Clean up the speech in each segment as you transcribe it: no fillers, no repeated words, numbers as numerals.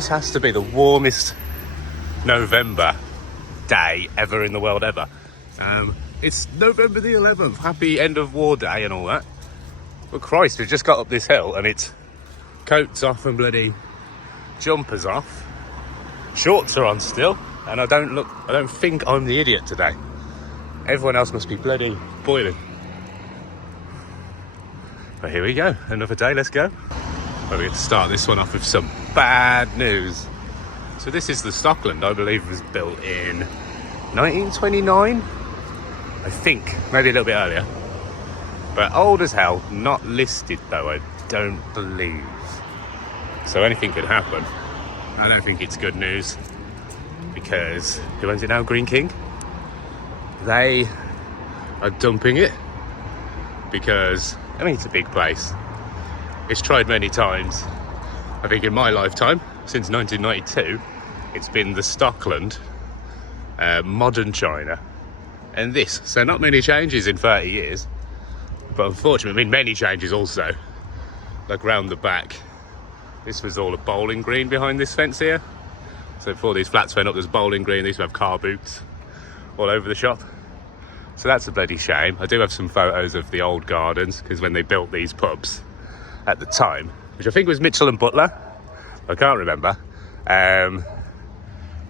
this has to be the warmest November day ever in the world ever. It's November the 11th. Happy end of war day and all that. But Christ, we've just got up this hill and it's coats off and bloody jumpers off. Shorts are on still, and I don't think I'm the idiot today. Everyone else must be bloody boiling. But here we go, another day, let's go. We're going to start this one off with some bad news. So this is the Stockland, I believe was built in 1929. I think, maybe a little bit earlier. But old as hell, not listed though, I don't believe. So anything could happen. I don't think it's good news because who owns it now? Green King? They are dumping it because, I mean, it's a big place. It's tried many times. I think in my lifetime, since 1992, it's been the Stockland, modern China, and this. So not many changes in 30 years, but unfortunately, I mean, many changes also. Like round the back, this was all a bowling green behind this fence here. So before these flats went up, there's bowling green. They used to have car boots all over the shop. So that's a bloody shame. I do have some photos of the old gardens, because when they built these pubs at the time, which I think was Mitchell and Butler, I can't remember,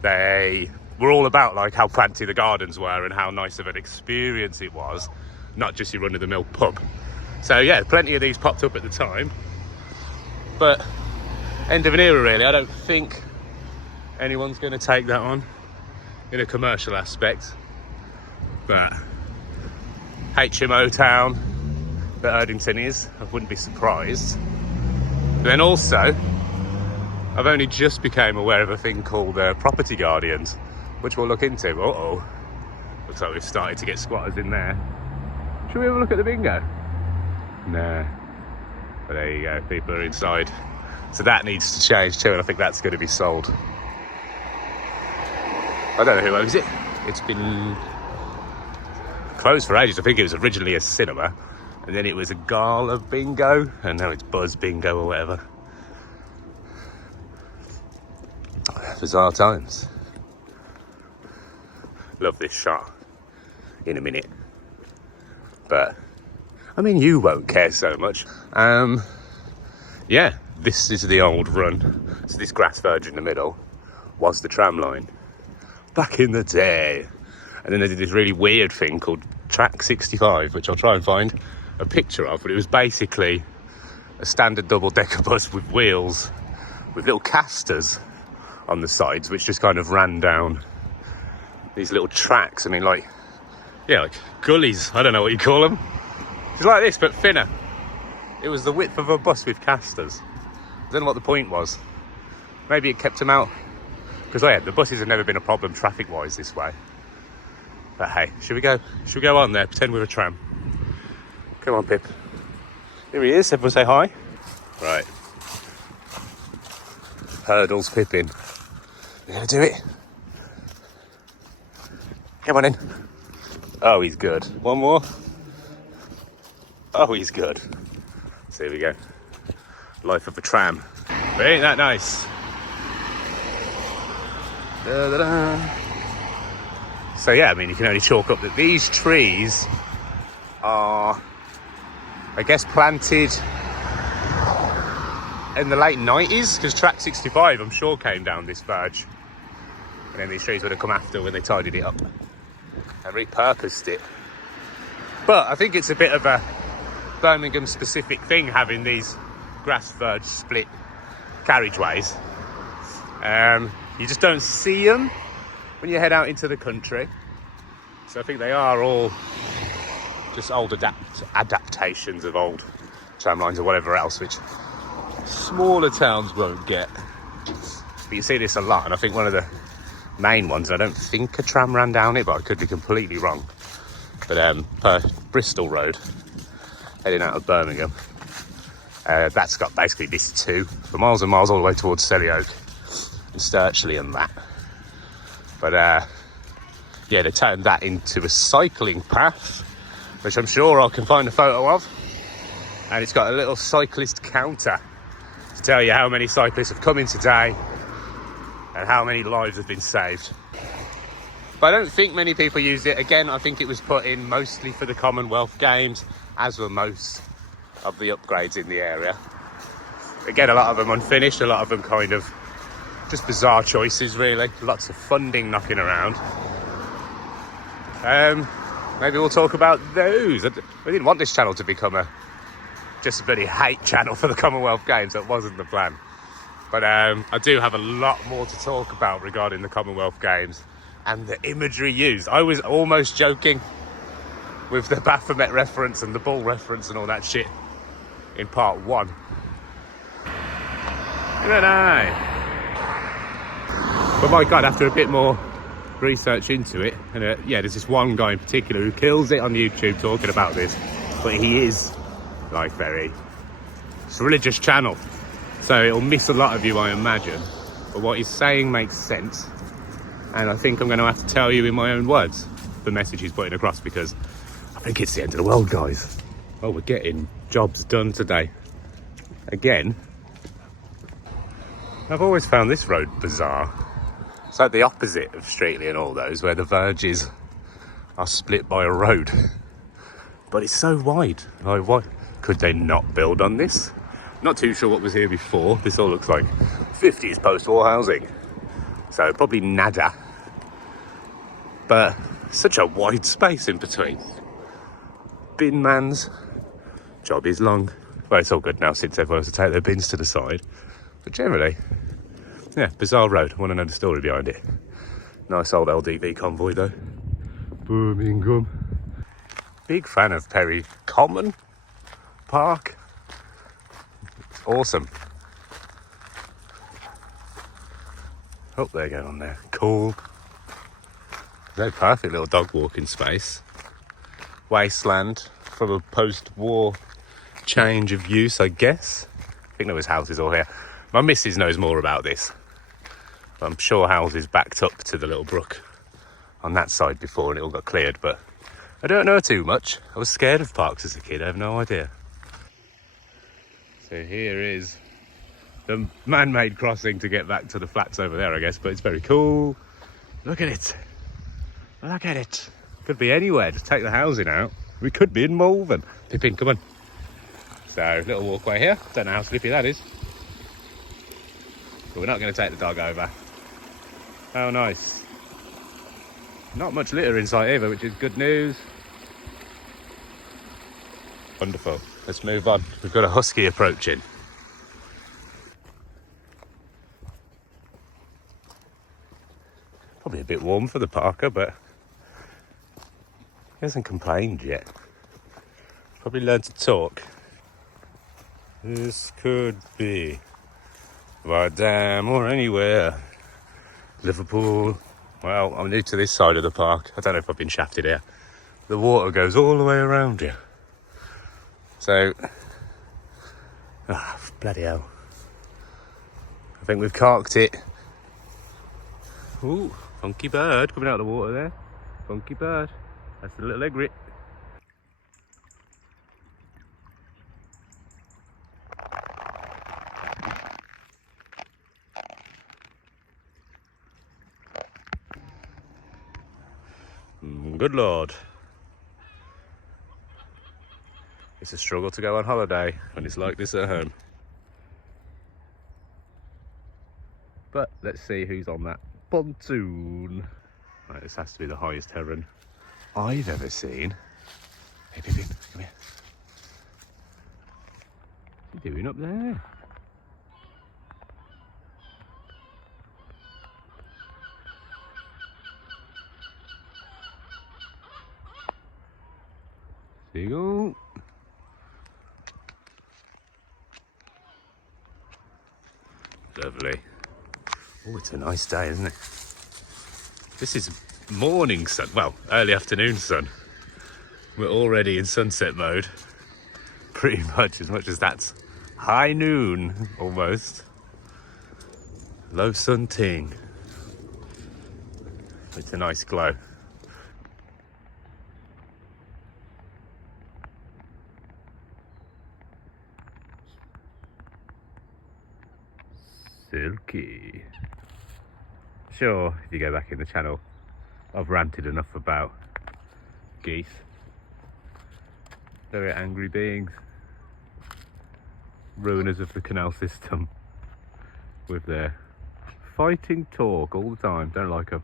they were all about like how fancy the gardens were and how nice of an experience it was, not just your run-of-the-mill pub. So yeah, plenty of these popped up at the time, but end of an era really. I don't think anyone's going to take that on in a commercial aspect, but HMO town that Erdington is, I wouldn't be surprised. But then also, I've only just became aware of a thing called property guardians, which we'll look into. Uh-oh, looks like we've started to get squatters in there. Should we have a look at the bingo? Nah, but there you go, people are inside. So that needs to change too, and I think that's going to be sold. I don't know who owns it. It's been closed for ages. I think it was originally a cinema, and then it was a gala bingo, and now it's Buzz Bingo or whatever. Bizarre times. Love this shot in a minute. But, I mean, you won't care so much. Yeah, this is the old run. So this grass verge in the middle was the tram line back in the day. And then they did this really weird thing called Track 65, which I'll try and find a picture of, but it was basically a standard double-decker bus with wheels with little casters on the sides, which just kind of ran down these little tracks. I mean, like, yeah, like gullies, I don't know what you call them. It's like this, but thinner. It was the width of a bus with casters. I don't know what the point was. Maybe it kept them out, because yeah, the buses have never been a problem traffic-wise this way. But hey, should we go on there, pretend we're a tram? Come on, Pip. Here he is, everyone say hi. Right. Hurdles Pippin. We're gonna do it. Come on in. Oh, he's good. One more. Oh, he's good. So here we go. Life of a tram. But ain't that nice? Da, da, da. So yeah, I mean, you can only chalk up that these trees are, I guess, planted in the late 90s, because Track 65, I'm sure, came down this verge. And then these trees would have come after when they tidied it up and repurposed it. But I think it's a bit of a Birmingham specific thing, having these grass verge split carriageways. You just don't see them when you head out into the country. So I think they are all just old adaptations of old tramlines or whatever else, which smaller towns won't get. But you see this a lot, and I think one of the main ones, I don't think a tram ran down it, but I could be completely wrong. But per Bristol Road, heading out of Birmingham, that's got basically this too, for miles and miles all the way towards Selly Oak and Sturchley and that. But yeah, they turned that into a cycling path, which I'm sure I can find a photo of. And it's got a little cyclist counter to tell you how many cyclists have come in today, and how many lives have been saved. But I don't think many people use it. Again, I think it was put in mostly for the Commonwealth Games, as were most of the upgrades in the area. Again, a lot of them unfinished, a lot of them kind of just bizarre choices, really. Lots of funding knocking around. Maybe we'll talk about those. We didn't want this channel to become just a bloody hate channel for the Commonwealth Games. That wasn't the plan. But I do have a lot more to talk about regarding the Commonwealth Games and the imagery used. I was almost joking with the Baphomet reference and the bull reference and all that shit in part 1. Good eye. But my God, after a bit more research into it, and yeah, there's this one guy in particular who kills it on YouTube talking about this, but he is like it's a religious channel, so it'll miss a lot of you, I imagine, but what he's saying makes sense, and I think I'm going to have to tell you in my own words the message he's putting across, because I think it's the end of the world, guys. Oh, we're getting jobs done today again. I've always found this road bizarre. It's like the opposite of Streatley and all those, where the verges are split by a road. But it's so wide. Like, what? Could they not build on this? Not too sure what was here before. This all looks like 50s post-war housing. So probably nada. But such a wide space in between. Bin man's job is long. Well, it's all good now since everyone has to take their bins to the side. But generally, yeah, bizarre road. I want to know the story behind it. Nice old LDV convoy though. Birmingham. Big fan of Perry Common Park. It's awesome. Oh, they're going on there. Cool. No, perfect little dog walking space. Wasteland from a post-war change of use, I guess. I think there was houses all here. My missus knows more about this. I'm sure houses backed up to the little brook on that side before and it all got cleared, but I don't know too much. I was scared of parks as a kid, I have no idea. So here is the man-made crossing to get back to the flats over there, I guess, but it's very cool. Look at it. Look at it. Could be anywhere, just take the housing out. We could be in Malvern. Pippin, come on. So, little walkway here. Don't know how slippy that is. But we're not going to take the dog over. How nice. Not much litter in sight either, which is good news. Wonderful. Let's move on. We've got a husky approaching. Probably a bit warm for the Parker, but he hasn't complained yet. Probably learned to talk. This could be Vardam or anywhere. Liverpool. Well, I'm new to this side of the park. I don't know if I've been shafted here. The water goes all the way around you. So, bloody hell. I think we've carked it. Ooh, funky bird coming out of the water there. Funky bird. That's the little egret. Good Lord. It's a struggle to go on holiday when it's like this at home. But let's see who's on that pontoon. Right, this has to be the highest heron I've ever seen. Hey, Pippin, come here. What's he doing up there? There you go. Lovely. Oh, it's a nice day, isn't it? This is morning sun, well, early afternoon sun. We're already in sunset mode. Pretty much as that's high noon, almost. Low sun ting. It's a nice glow. Silky. sure if you go back in the channel, I've ranted enough about geese. Very angry beings. Ruiners of the canal system with their fighting talk all the time. Don't like them.